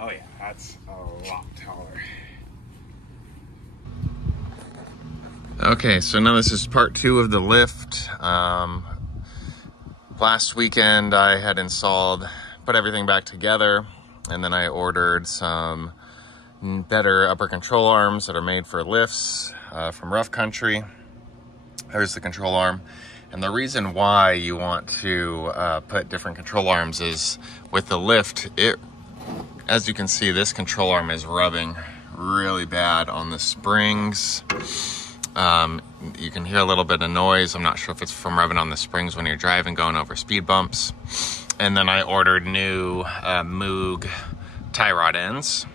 Oh yeah, that's a lot taller. Okay, so now this is part 2 of the lift. Last weekend I had put everything back together, and then I ordered some better upper control arms that are made for lifts from Rough Country. There's the control arm. And the reason why you want to put different control arms is with the lift, as you can see, this control arm is rubbing really bad on the springs. You can hear a little bit of noise. I'm not sure if it's from rubbing on the springs when you're driving, going over speed bumps. And then I ordered new Moog tie rod ends.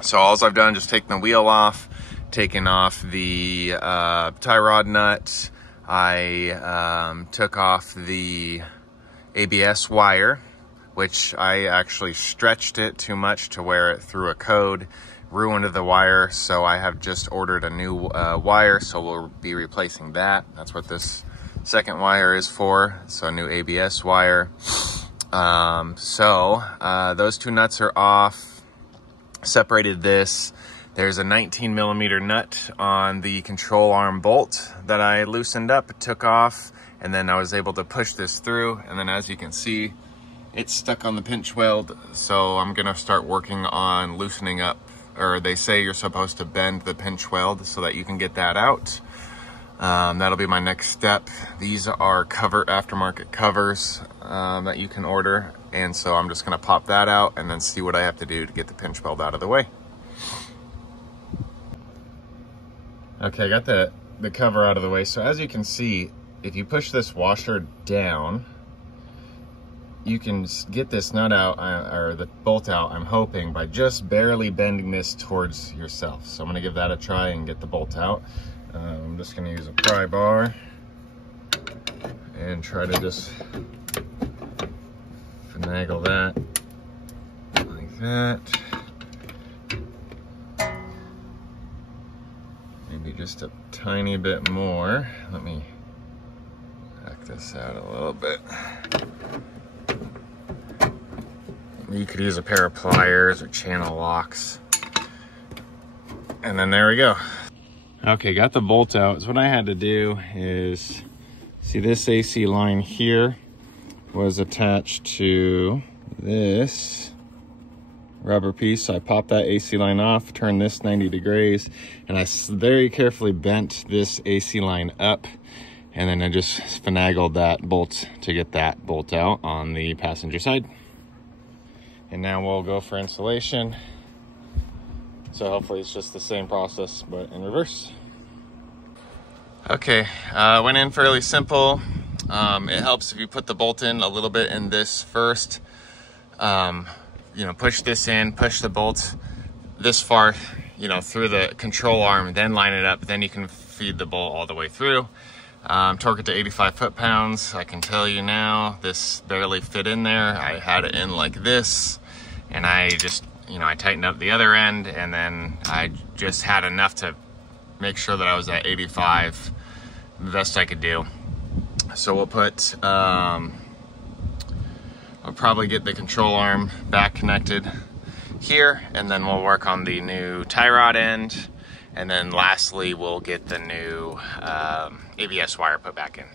So all I've done is just taken the wheel off, taken off the tie rod nut. I took off the ABS wire, which I actually stretched it too much to where it threw a code, ruined the wire. So I have just ordered a new wire, so we'll be replacing that. That's what this second wire is for, so a new ABS wire. Those 2 nuts are off. Separated this. There's a 19 millimeter nut on the control arm bolt that I loosened up, took off, and then I was able to push this through. And then as you can see, it's stuck on the pinch weld. So I'm gonna start working on loosening up, or they say you're supposed to bend the pinch weld so that you can get that out. That'll be my next step. These are aftermarket covers that you can order. And so I'm just gonna pop that out and then see what I have to do to get the pinch weld out of the way. Okay, I got the cover out of the way. So as you can see, if you push this washer down, you can get this nut out, or the bolt out, I'm hoping, by just barely bending this towards yourself. So I'm gonna give that a try and get the bolt out. I'm just gonna use a pry bar and try to just finagle that like that. Maybe just a tiny bit more. Let me back this out a little bit. You could use a pair of pliers or channel locks. And then there we go. Okay, got the bolt out. So what I had to do is, see this AC line here was attached to this rubber piece. So I popped that AC line off, turned this 90 degrees, and I very carefully bent this AC line up, and then I just finagled that bolt to get that bolt out on the passenger side. And now we'll go for installation. So hopefully it's just the same process, but in reverse. Okay, went in fairly simple. It helps if you put the bolt in a little bit in this first. You know, push this in, push the bolt this far, you know, through the control arm, then line it up, then you can feed the bolt all the way through. Torque it to 85 foot-pounds. I can tell you now, this barely fit in there. I had it in like this, and I just, you know, I tightened up the other end, and then I just had enough to make sure that I was at 85, the best I could do. So we'll put, I'll probably get the control arm back connected here, and then we'll work on the new tie rod end. And then lastly, we'll get the new ABS wire put back in.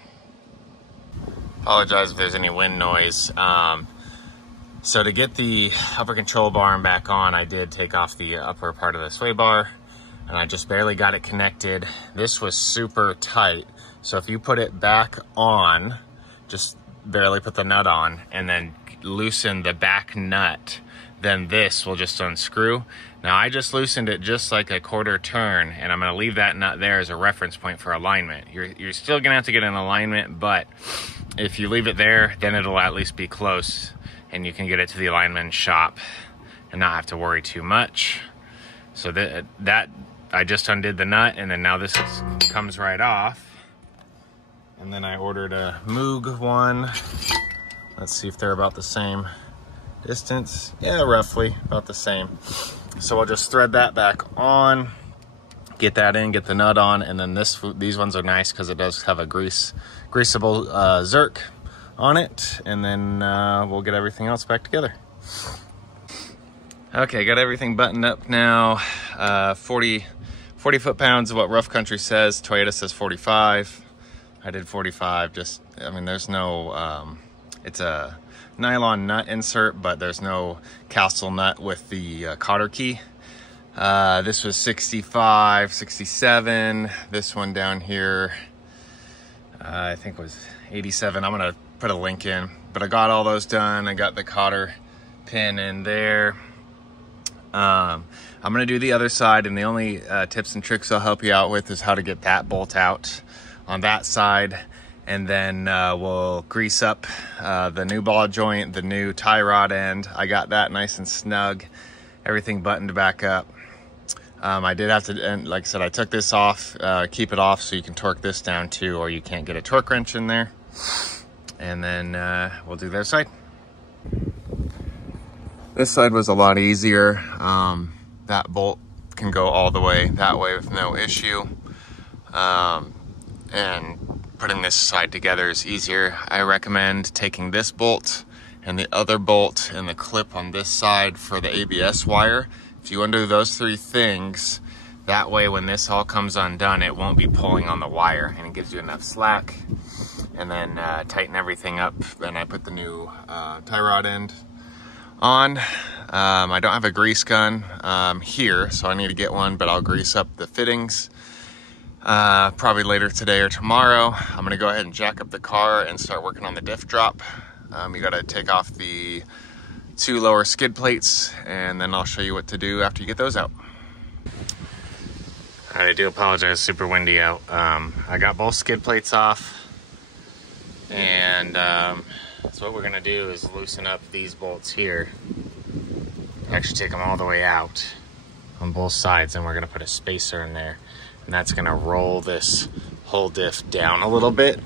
Apologize if there's any wind noise. So to get the upper control arm back on, I did take off the upper part of the sway bar, and I just barely got it connected. This was super tight. So if you put it back on, just barely put the nut on, and then loosen the back nut, then this will just unscrew. Now I just loosened it just like a quarter turn, and I'm gonna leave that nut there as a reference point for alignment. You're still gonna have to get an alignment, but if you leave it there, then it'll at least be close, and you can get it to the alignment shop and not have to worry too much. So that I just undid the nut, and then now this comes right off. And then I ordered a Moog one. Let's see if they're about the same distance. Yeah, roughly about the same. So we'll just thread that back on, get that in, get the nut on, and then these ones are nice because it does have a greasable Zerk on it, and then we'll get everything else back together. Okay, got everything buttoned up now. 40 foot-pounds is what Rough Country says. Toyota says 45. I did 45. Just, I mean, there's no, it's a nylon nut insert, but there's no castle nut with the cotter key. This was 65, 67. This one down here, I think was 87. I'm gonna put a link in, but I got all those done. I got the cotter pin in there. I'm gonna do the other side, and the only tips and tricks I'll help you out with is how to get that bolt out on that side, and then we'll grease up the new ball joint, the new tie rod end. I got that nice and snug, everything buttoned back up. I did have to, and like I said, I took this off, keep it off so you can torque this down too, or you can't get a torque wrench in there. And then we'll do the other side. This side was a lot easier. That bolt can go all the way that way with no issue. And putting this side together is easier. I recommend taking this bolt and the other bolt and the clip on this side for the ABS wire. If you undo those three things, that way when this all comes undone, it won't be pulling on the wire, and it gives you enough slack. And then tighten everything up. Then I put the new tie rod end on. I don't have a grease gun here, so I need to get one, but I'll grease up the fittings probably later today or tomorrow. I'm gonna go ahead and jack up the car and start working on the diff drop. You gotta take off the 2 lower skid plates, and then I'll show you what to do after you get those out. All right, I do apologize, super windy out. I got both skid plates off, and so what we're gonna do is loosen up these bolts here. Actually take them all the way out on both sides, and we're gonna put a spacer in there, and that's gonna roll this whole diff down a little bit.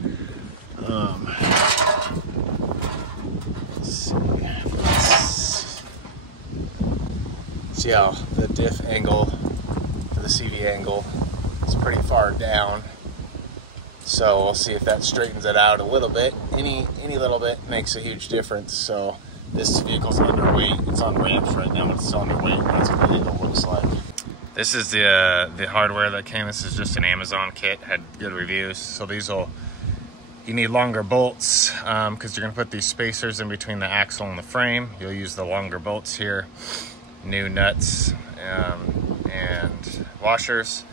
See how the diff angle for the CV angle is pretty far down. So we'll see if that straightens it out a little bit. Any little bit makes a huge difference. So this vehicle's underweight. It's on ramps right now, but it's underweight. That's what the angle looks like. This is the hardware that came. This is just an Amazon kit. Had good reviews. So these will, you need longer bolts because you're gonna put these spacers in between the axle and the frame. You'll use the longer bolts here. New nuts and washers.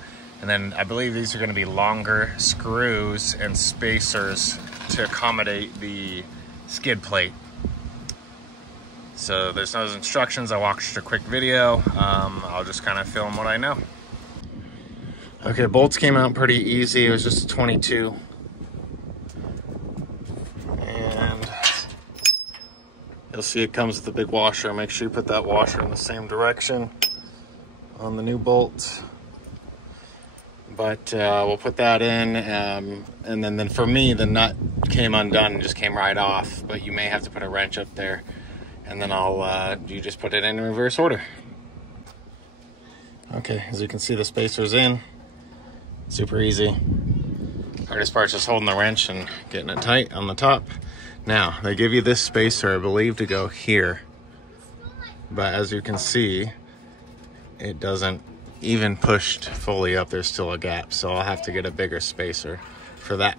And then I believe these are going to be longer screws and spacers to accommodate the skid plate. So there's those instructions. I watched a quick video. I'll just kind of film what I know. Okay, bolts came out pretty easy. It was just a 22. And you'll see it comes with a big washer. Make sure you put that washer in the same direction on the new bolt. But we'll put that in, and then for me, the nut came undone and just came right off. But you may have to put a wrench up there, and then you just put it in reverse order. Okay, as you can see, the spacer's in. Super easy. Hardest part's just holding the wrench and getting it tight on the top. Now, they give you this spacer, I believe, to go here. But as you can see, it doesn't even pushed fully up. There's still a gap, so I'll have to get a bigger spacer for that.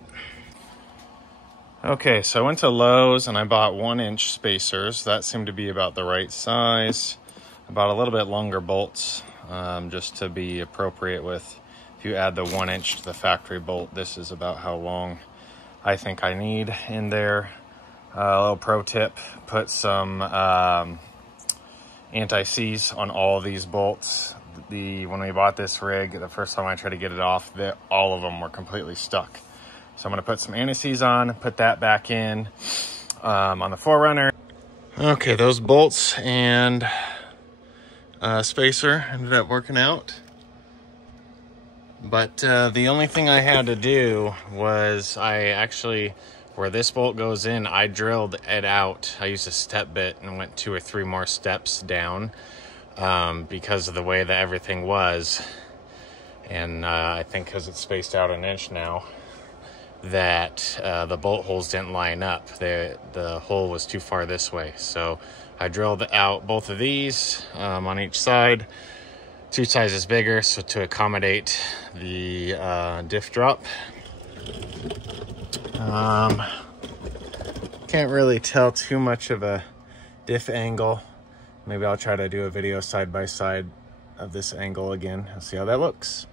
Okay, so I went to Lowe's and I bought 1-inch spacers. That seemed to be about the right size. I bought a little bit longer bolts just to be appropriate with, if you add the 1-inch to the factory bolt, this is about how long I think I need in there. A little pro tip, put some anti-seize on all of these bolts. When we bought this rig, the first time I tried to get it off, all of them were completely stuck. So I'm going to put some anti-seize on, put that back in on the 4Runner. Okay, those bolts and spacer ended up working out. But the only thing I had to do was where this bolt goes in, I drilled it out. I used a step bit and went 2 or 3 more steps down. Because of the way that everything was, and I think because it's spaced out 1 inch now, that the bolt holes didn't line up. The hole was too far this way. So I drilled out both of these on each side, 2 sizes bigger, so to accommodate the diff drop. Can't really tell too much of a diff angle. Maybe I'll try to do a video side by side of this angle again and see how that looks.